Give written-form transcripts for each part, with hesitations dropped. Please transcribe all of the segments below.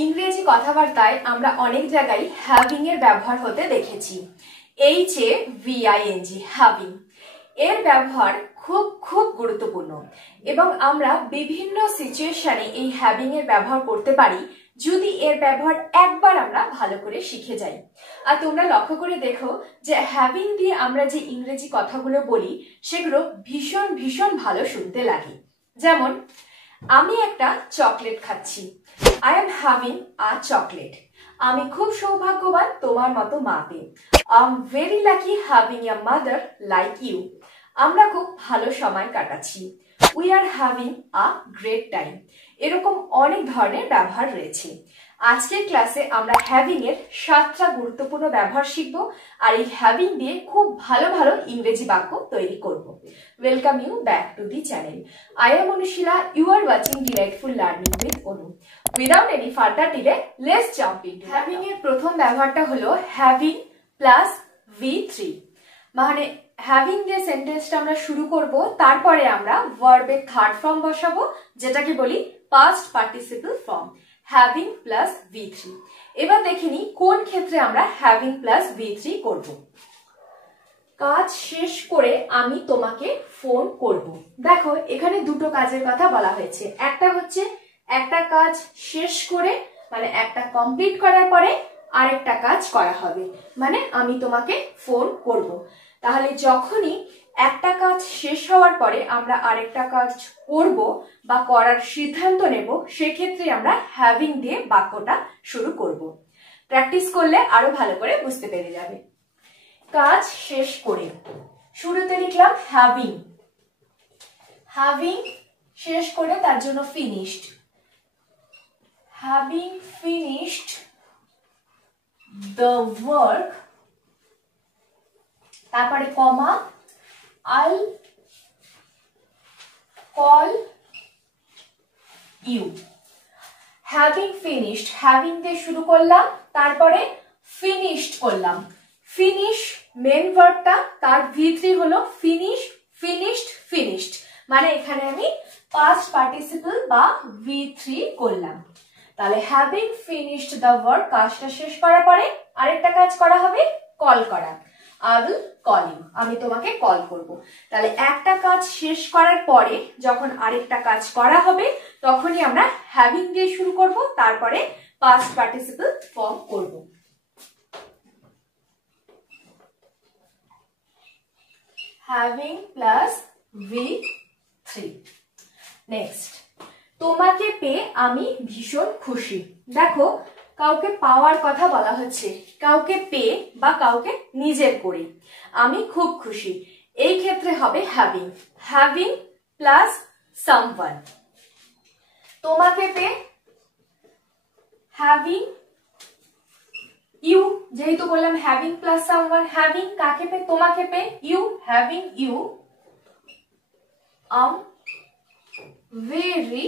ইংরেজি কথাবার্তায় আমরা অনেক জায়গায় হ্যাভিং এর ব্যবহার হতে দেখেছি। HAVING হ্যাভিং এর ব্যবহার খুব খুব গুরুত্বপূর্ণ এবং আমরা বিভিন্ন সিচুয়েশনে এই হ্যাভিং এর ব্যবহার করতে পারি যদি এর ব্যবহার একবার আমরা ভালো করে শিখে যাই। আর তোমরা লক্ষ্য করে দেখো যে হ্যাভিং দিয়ে আমরা যে ইংরেজি কথাগুলো বলি সেগুলো ভীষণ ভীষণ ভালো শুনতে লাগে। যেমন আমি একটা চকলেট খাচ্ছি, I am having a chocolate. আমি খুব সৌভাগ্যবান তোমার মতো মা পেয়ে, I am very lucky having a mother like you. আমরা খুব ভালো সময় কাটাচ্ছি, we are having a great time. এরকম অনেক ধরনের ব্যবহার রয়েছে। আজকের ক্লাসে আমরা হ্যাভিং এর 7টা গুরুত্বপূর্ণ ব্যবহার শিখব আর এই হ্যাভিং দিয়ে খুব ভালো ভালো ইংরেজি বাক্য তৈরি করব। Welcome you back to the channel. I am Anushila, you are watching Delightful Learning with Anu. Without any further delay, let's jump into having এর প্রথম ব্যবহারটা হলো হ্যাভিং প্লাস V3। মানে হ্যাভিং দিয়ে সেন্টেন্সটা আমরা শুরু করব, তারপরে আমরা ভার্বের থার্ড ফর্ম বসাবো যেটাকে বলি past participle form, having plus V3। এবার দেখে নিই কোন ক্ষেত্রে আমরা হ্যাভিং প্লাস V3 করব। কাজ শেষ করে আমি তোমাকে ফোন করব। দেখো এখানে দুটো কাজের কথা বলা হয়েছে। একটা হচ্ছে একটা কাজ শেষ করে মানে একটা কমপ্লিট করার পরে আরেকটা কাজ করা হবে, মানে আমি তোমাকে ফোন করব। তাহলে যখনই একটা কাজ শেষ হওয়ার পরে আমরা আরেকটা কাজ করব বা করার সিদ্ধান্ত নেব, সেক্ষেত্রে আমরা হ্যাভিং দিয়ে বাক্যটা শুরু করব। প্র্যাকটিস করলে আরো ভালো করে বুঝতে পেরে যাবে। কাজ শেষ করে শুরুতে লিখলাম হ্যাভিং, হ্যাভিং শেষ করে তার জন্য finished, having finished the work, তারপরে কমা, I'll call you. Having finished, having দিয়ে শুরু করলাম, তারপরে finished করলাম। ফিনিশ মেন ভার্বটা, তার V3 হলো ফিনিশ, ফিনিশড, ফিনিশড, মানে এখানে আমি পাস্ট পার্টিসিপল বা V3 করলাম। তাহলে হ্যাভিং ফিনিশড দ্য ওয়ার্ক, কাজটা শেষ করার পরে আরেকটা কাজ করা হবে কল করা, I will call you, আমি তোমাকে কল করব। তাহলে একটা কাজ শেষ করার পরে যখন আরেকটা কাজ করা হবে তখনই আমরা হ্যাভিং দিয়ে শুরু করব, তারপরে পাস্ট পার্টিসিপল ফর্ম করব। Having plus V3। নেক্সট, তোমাকে পেয়ে আমি ভীষণ খুশি। দেখো কাউকে পাওয়ার কথা বলা হচ্ছে, কাউকে পেয়ে বা কাউকে নিজের করে। আমি খুব খুশি, এই ক্ষেত্রে হবে হ্যাভিং, হ্যাভিং প্লাস সামওয়ান। তোমাকে পেয়ে হ্যাভিং ইউ, যেহেতু বললাম হ্যাভিং প্লাস সামওয়ান, হ্যাভিং কাকে পেয়ে, তোমাকে পেয়ে, you, having you, am very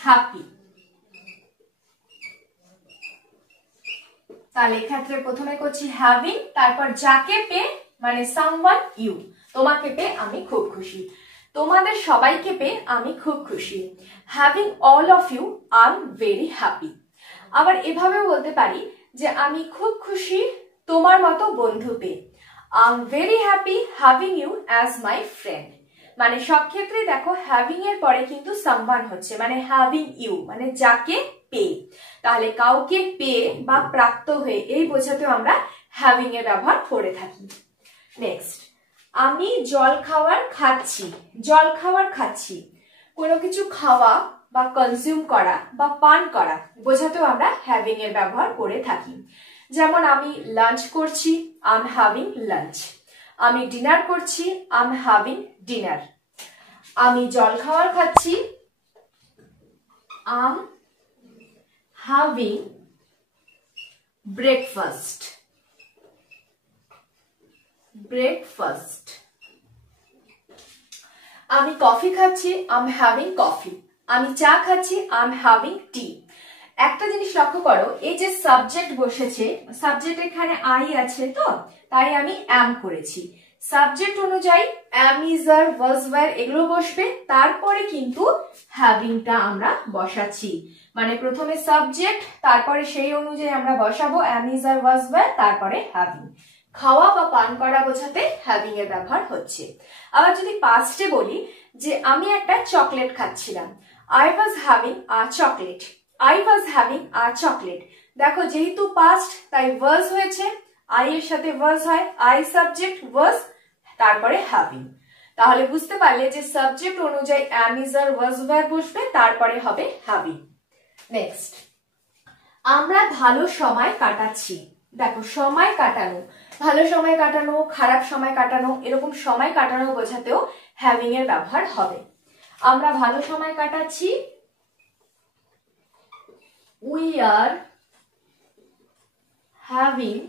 happy. তাহলে এক্ষেত্রে প্রথমে করছি হ্যাভিং, তারপর যাকে পেয়ে মানে সামওয়ান, ইউ, তোমাকে পেয়ে আমি খুব খুশি, তোমাদের সবাইকে পেয়ে আমি খুব খুশি, having all of you I am very happy. আবার এভাবে বলতে পারি যে আমি খুব খুশি তোমার মতো বন্ধু পেয়ে, I am very happy having you as my friend. মানে সব ক্ষেত্রে দেখো হ্যাভিং এর পরে কিন্তু সামওয়ান হচ্ছে, মানে হ্যাভিং ইউ মানে যাকে পেয়ে। তাহলে কাউকে পেয়ে বা প্রাপ্ত হয়ে এই বোঝাতেও আমরা হ্যাভিং এর ব্যবহার করে থাকি। নেক্সট, আমি জল খাবার খাচ্ছি, জল খাবার খাচ্ছি, কোনো কিছু খাওয়া বা কনজিউম করা বা পান করা বোঝাতেও আমরা হ্যাভিং এর ব্যবহার করে থাকি। যেমন আমি লাঞ্চ করছি, আই এম হ্যাভিং লাঞ্চ, আমি ডিনার করছি, আই এম হ্যাভিং ডিনার, আমি জল খাবার খাচ্ছি, I am having breakfast, breakfast, আমি কফি খাচ্ছি, আই এম হ্যাভিং কফি, আমি চা খাচ্ছি, আই এম হ্যাভিং টি। একটা জিনিস লক্ষ্য করো, এই যে সাবজেক্ট বসেছে, সাবজেক্ট এখানে আই আছে তো তাই আমি অ্যাম করেছি। সাবজেক্ট অনুযায়ী অ্যাম, ইজ, আর, ওয়াজ, ওয়্যার এগুলো বসবে, তারপরে কিন্তু হ্যাভিংটা আমরা বসাচ্ছি। মানে প্রথমে সাবজেক্ট, তারপরে সেই অনুযায়ী আমরা বসাবো am is আর was were, তারপরে হ্যাভিং। খাওয়া বা পান করা বোঝাতে হ্যাভিং এর ব্যবহার হচ্ছে। আবার যদি পাস্টে বলি যে আমি একটা চকলেট খাচ্ছিলাম, I was having a chocolate, I was having a chocolate। দেখো যেহেতু পাস্ট তাই was হয়েছে, I এর সাথে was হয়, I সাবজেক্ট, was তারপরে হ্যাভিং। তাহলে বুঝতে পারলে যে সাবজেক্ট অনুযায়ী am is আর was were বসবে, তারপরে হবে হ্যাভিং। নেক্সট, আমরা ভালো সময় কাটাচ্ছি। দেখো সময় কাটানো, ভালো সময় কাটানো, খারাপ সময় কাটানো, এরকম সময় কাটানো বোঝাতেও হ্যাভিং এর ব্যবহার হবে। আমরা ভালো সময় কাটাচ্ছি, we are having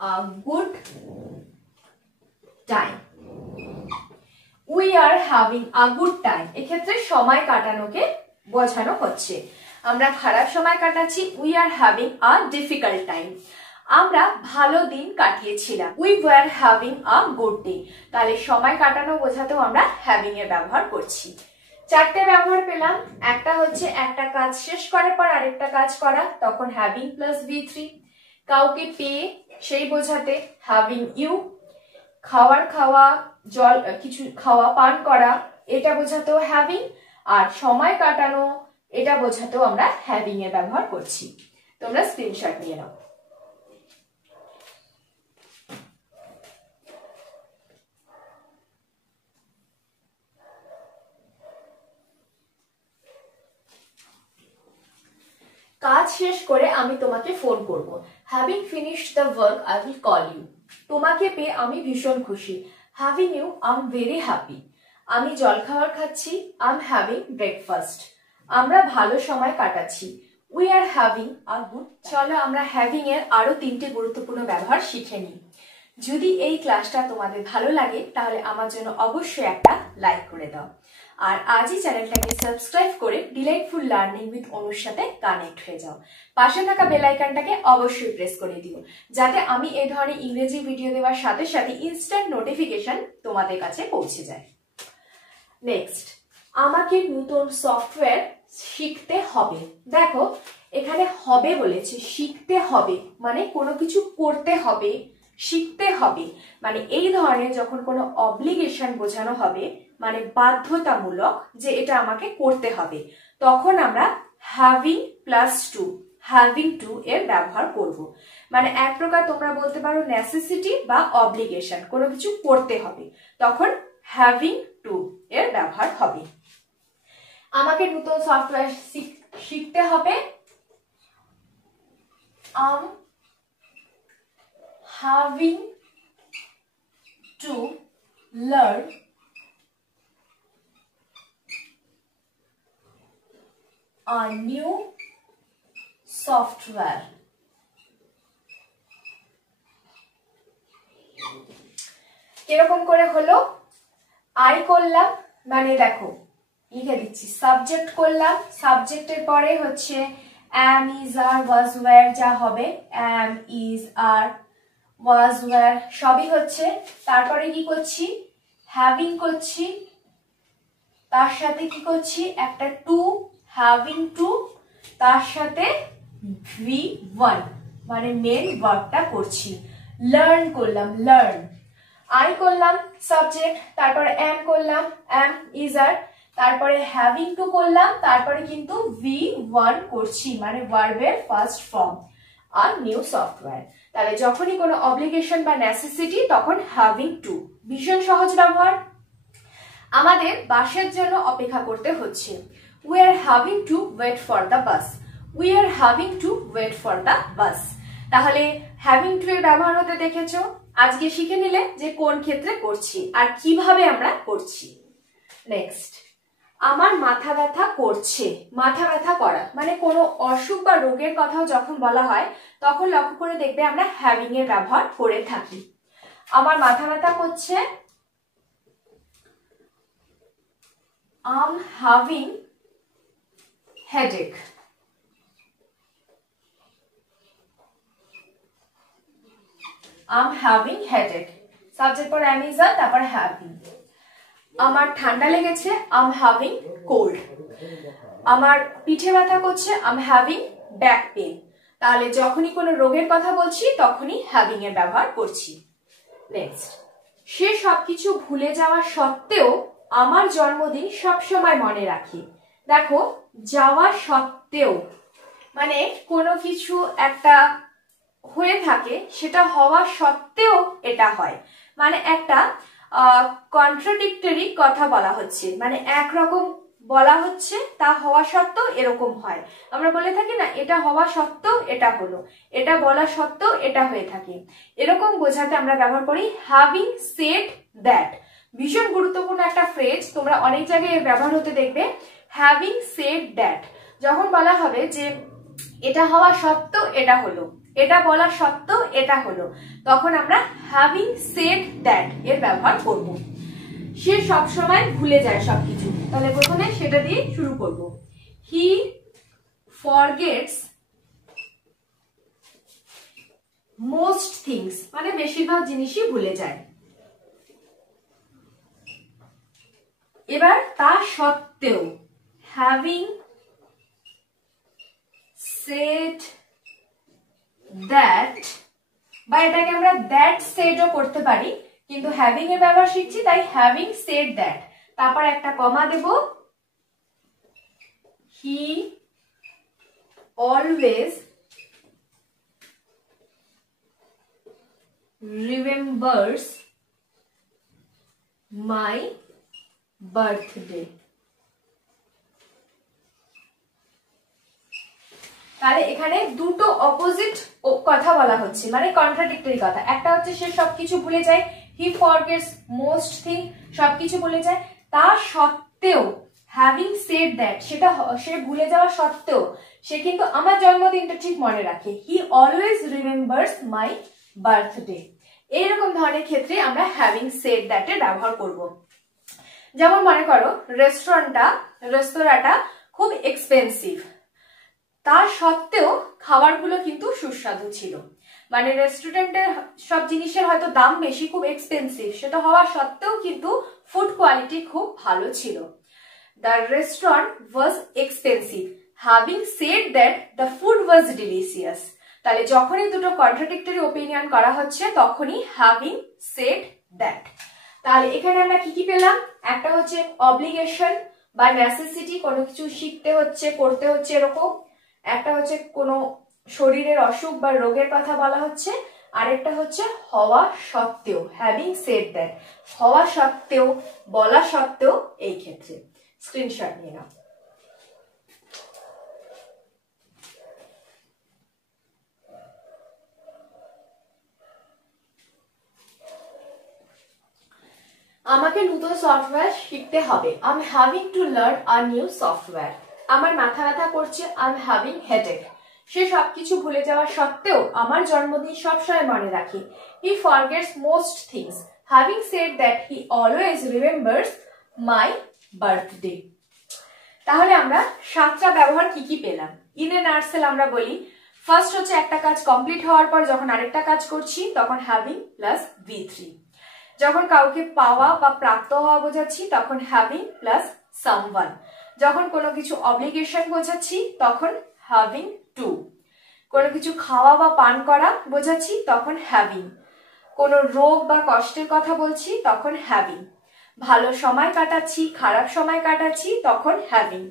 a good time, we are having a good time। এক্ষেত্রে সময় কাটানোকে বোঝানো হচ্ছে। আমরা খারাপ সময় কাটাচ্ছি, we are having a difficult time। আমরা ভালো দিন কাটিয়েছিলাম, we were having a good day। তাহলে সময় কাটানো বোঝাতেও আমরা having এর ব্যবহার করছি। চারটে ব্যবহার পেলাম। একটা হচ্ছে একটা কাজ শেষ করার পর আরেকটা কাজ করা, তখন having প্লাস V3। কাউকে পেয়ে সেই বোঝাতে having you। খাওয়া, জল কিছু খাওয়া, পান করা, এটা বোঝাতেও হ্যাভিং। আর সময় কাটানো, এটা বোঝাতেও আমরা হ্যাভিং এর ব্যবহার করছি। তোমরা স্ক্রিনশট নিয়ে নাও। কাজ শেষ করে আমি তোমাকে ফোন করব, having finished the work I will call you. তোমাকে পেয়ে আমি ভীষণ খুশি, having you I am very happy. আমি জলখাবার খাচ্ছি, আই এম হ্যাভিং ব্রেকফাস্ট। আমরা ভালো সময় কাটাচ্ছি, we are having a good. চলো আমরা হ্যাভিং এর আরো 3টে গুরুত্বপূর্ণ ব্যবহার শিখে নিই। যদি এই ক্লাসটা তোমাদের ভালো লাগে তাহলে আমার জন্য অবশ্যই একটা লাইক করে দাও। আর আজই চ্যানেলটাকে সাবস্ক্রাইব করে ডিলাইটফুল লার্নিং উইথ অনুর সাথে কানেক্ট হয়ে যাও। পাশে থাকা বেল আইকনটাকে অবশ্যই প্রেস করে দিও, যাতে আমি এই ধরনের ইংরেজি ভিডিও দেওয়ার সাথে সাথে ইনস্ট্যান্ট নোটিফিকেশন তোমাদের কাছে পৌঁছে যায়। নেক্সট, আমাকে নতুন সফটওয়্যার শিখতে হবে। দেখো এখানে হবে বলেছে, শিখতে হবে মানে কোনো কিছু করতে হবে, শিখতে হবে। মানে এই ধরনের যখন কোনো অব্লিগেশন বোঝানো হবে, মানে বাধ্যতামূলক যে এটা আমাকে করতে হবে, তখন আমরা having plus two, having two এর ব্যবহার করব। মানে এক প্রকার তোমরা বলতে পারো নেসেসিটি বা অব্লিগেশন, কোনো কিছু করতে হবে, তখন হ্যাভিং টু এর ব্যবহার হবে। আমাকে নতুন সফটওয়্যার শিখতে হবে, having to learn a new software। কিরকম করে হলো? আই করলাম, মানে দেখো লিখে দিচ্ছি, সাবজেক্ট করলাম, সাবজেক্টের পরে হচ্ছে am is are was were যা হবে, am is are was were সবই হচ্ছে। তারপরে কি করছি? হ্যাভিং করছি, তার সাথে কি করছি? একটা টু, হ্যাভিং টু, তার সাথে V1 মানে মেন ভার্বটা করছি। লার্ন করলাম, লার্ন। আই করলাম সাবজেক্ট, তারপরে am করলাম, am is are, তারপরে হ্যাভিং টু করলাম, তারপরে কিন্তু V1 করছি মানে ভার্বের ফার্স্ট ফর্ম, আর নিউ সফটওয়্যার। তাহলে যখনই কোনো অব্লিগেশন বা নেসেসিটি তখন হ্যাভিং টু। ভীষণ সহজ ব্যবহার। আমাদের বাসের জন্য অপেক্ষা করতে হচ্ছে, we are having to wait for the bus, we are having to wait for the bus। তাহলে হ্যাভিং টু এর ব্যবহার হতে দেখেছো। আজকে শিখে নিলে যে কোন ক্ষেত্রে করছি আর কিভাবে আমরা করছি। নেক্সট, আমার মাথা ব্যথা করছে। মাথা ব্যথা করা মানে কোনো অসুখ বা রোগের কথাও যখন বলা হয় তখন লক্ষ্য করে দেখবে আমরা হ্যাভিং এর ব্যবহার করে থাকি। আমার মাথা ব্যথা করছে, I'm having headache। I'm having headache। Subject পর am is are, তারপর having। আমার ঠান্ডা লেগেছে, আই এম হ্যাভিং কোল্ড। আমার পিঠে ব্যথা করছে, I am having back pain. তাহলে যখনই কোনো রোগের কথা বলছি তখনই হ্যাভিং এর ব্যবহার করছি। নেক্সট, সে সবকিছু ভুলে যাওয়া সত্ত্বেও আমার জন্মদিন সবসময় মনে রাখি। দেখো, যাওয়া সত্ত্বেও মানে কোনো কিছু একটা হয়ে থাকে, সেটা হওয়া সত্ত্বেও এটা হয়, মানে একটা কন্ট্রাডিক্টরি কথা বলা হচ্ছে, মানে একরকম বলা হচ্ছে তা হওয়া সত্ত্বেও এরকম হয়। আমরা বলে থাকি না, এটা হওয়া সত্ত্বেও এটা হলো, এটা বলা সত্ত্বেও এটা হয়ে থাকে। এরকম বোঝাতে আমরা ব্যবহার করি হ্যাভিং সেড দ্যাট। ভীষণ গুরুত্বপূর্ণ একটা ফ্রেজ, তোমরা অনেক জায়গায় এর ব্যবহার হতে দেখবে। হ্যাভিং সেড দ্যাট, যখন বলা হবে যে এটা হওয়া সত্ত্বেও এটা হলো, এটা বলা সত্ত্বেও এটা হলো, তখন আমরা হ্যাভিং সেড দ্যাট এর ব্যবহার করব। সে সবসময় ভুলে যায় সবকিছু, তাহলে প্রথমে সেটা দিয়ে শুরু করব। হি ফরগেটস মোস্ট থিংস, মানে বেশিরভাগ জিনিসই ভুলে যায়। এবার তা সত্ত্বেও, হ্যাভিং সেড দ্যাট, বা এটাকে আমরা দ্যাট সেডও করতে পারি, কিন্তু হ্যাভিং এর ব্যবহার শিখছি তাই হ্যাভিং সেড দ্যাট, তারপর একটা কমা দেব। He always remembers my birthday. তাহলে এখানে দুটো অপোজিট কথা বলা হচ্ছে, মানে কন্ট্রাডিক্টরি কথা। একটা হচ্ছে সে সবকিছু ভুলে যায়, হি ফরগেটস মোস্ট থিং, সবকিছু ভুলে যায়, তা সত্ত্বেও হ্যাভিং সেড দ্যাট, সেটা সে ভুলে যাওয়া সত্ত্বেও সে কিন্তু আমার জন্মদিনটা ঠিক মনে রাখে। হি অলওয়েজ রিমেম্বার্স মাই বার্থডে। এইরকম ধরনের ক্ষেত্রে আমরা হ্যাভিং সেড দ্যাট এর ব্যবহার করব। যেমন মনে করো রেস্তোরাঁটা খুব এক্সপেন্সিভ, তা সত্ত্বেও খাবারগুলো কিন্তু সুস্বাদু ছিল। মানে রেস্টুরেন্টের সব জিনিসের হয়তো দাম বেশি, খুব এক্সপেন্সিভ, সেটা হওয়া সত্ত্বেও কিন্তু ফুড কোয়ালিটি খুব ভালো ছিল। The restaurant was expensive, having said that the food was delicious. তাহলে যখনই দুটো কন্ট্রাডিক্টরি ওপিনিয়ন করা হচ্ছে তখনই হ্যাভিং সেড দ্যাট। তাহলে এখানে আমরা কি কি পেলাম? একটা হচ্ছে অব্লিগেশন বা নেসেসিটি, কোনো কিছু শিখতে হচ্ছে, করতে হচ্ছে এরকম। একটা হচ্ছে কোনো শরীরের অসুখ বা রোগের কথা বলা হচ্ছে। আরেকটা হচ্ছে হওয়া সত্ত্বেও, হ্যাভিং সেড দ্যাট, হওয়া সত্ত্বেও, বলা সত্ত্বেও। এই ক্ষেত্রে স্ক্রিনশট নিয়ে নাও। আমাকে নতুন সফটওয়্যার শিখতে হবে, I am having to learn a new software. আমার মাথা ব্যথা করছে, আই এম হ্যাভিং হেডেক। সে সবকিছু ভুলে যাওয়া সত্ত্বেও আমার জন্মদিন সবসময় মনে রাখে। He forgets most things, having said that he always remembers my birthday. তাহলে আমরা 7টা ব্যবহার কি কি পেলাম? ইন এ নাটসেল আমরা বলি, ফার্স্ট হচ্ছে একটা কাজ কমপ্লিট হওয়ার পর যখন আরেকটা কাজ করছি তখন হ্যাভিং প্লাস V3। যখন কাউকে পাওয়া বা প্রাপ্ত হওয়া বোঝাচ্ছি তখন হ্যাভিং প্লাস সামওয়ান। যখন কোনো কিছু অব্লিগেশন বোঝাচ্ছি তখন হ্যাভিং টু। কোনো কিছু খাওয়া বা পান করা বোঝাচ্ছি তখন হ্যাভিং। কোনো রোগ বা কষ্টের কথা বলছি তখন হ্যাভিং। ভালো সময় কাটাচ্ছি, খারাপ সময় কাটাচ্ছি তখন হ্যাভিং।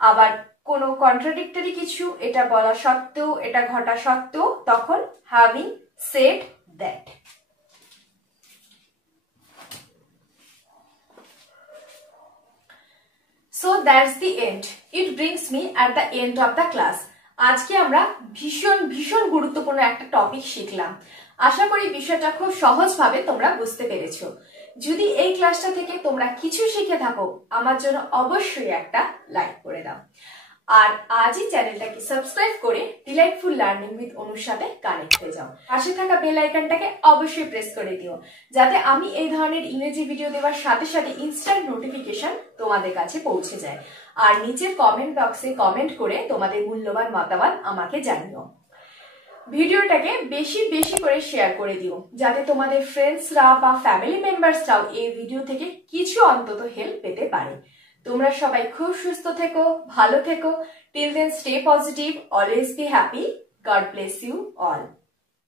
আবার কোনো কন্ট্রাডিক্টরি কিছু, এটা বলা সত্ত্বেও, এটা ঘটা সত্ত্বেও, তখন having said that. So that's the end. It brings me at the end of the class. আজকে আমরা ভীষণ ভীষণ গুরুত্বপূর্ণ একটা টপিক শিখলাম। আশা করি বিষয়টা খুব সহজভাবে তোমরা বুঝতে পেরেছো। যদি এই ক্লাসটা থেকে তোমরা কিছু শিখে থাকো, আমার জন্য অবশ্যই একটা লাইক করে দাও। আর আজই চ্যানেলটাকে সাবস্ক্রাইব করে ডিলাইটফুল লার্নিং উইথ অনুর সাথে কানেক্ট হয়ে যাও। পাশে থাকা বেল আইকনটাকে অবশ্যই প্রেস করে দিও, যাতে আমি এই ধরনের ইংরেজি ভিডিও দেওয়ার সাথে সাথে ইনস্ট্যান্ট নোটিফিকেশন তোমাদের কাছে পৌঁছে যায়। আর নিচের কমেন্ট বক্সে কমেন্ট করে তোমাদের মূল্যবান মতামত আমাকে জানিও। ভিডিওটাকে বেশি বেশি করে শেয়ার করে দিও, যাতে তোমাদের ফ্রেন্ডসরা বা ফ্যামিলি মেম্বার্সরাও এই ভিডিও থেকে কিছু অন্তত হেল্প পেতে পারে। তোমরা সবাই খুব সুস্থ থেকো, ভালো থেকো। Till then stay positive, always be happy. God bless you all.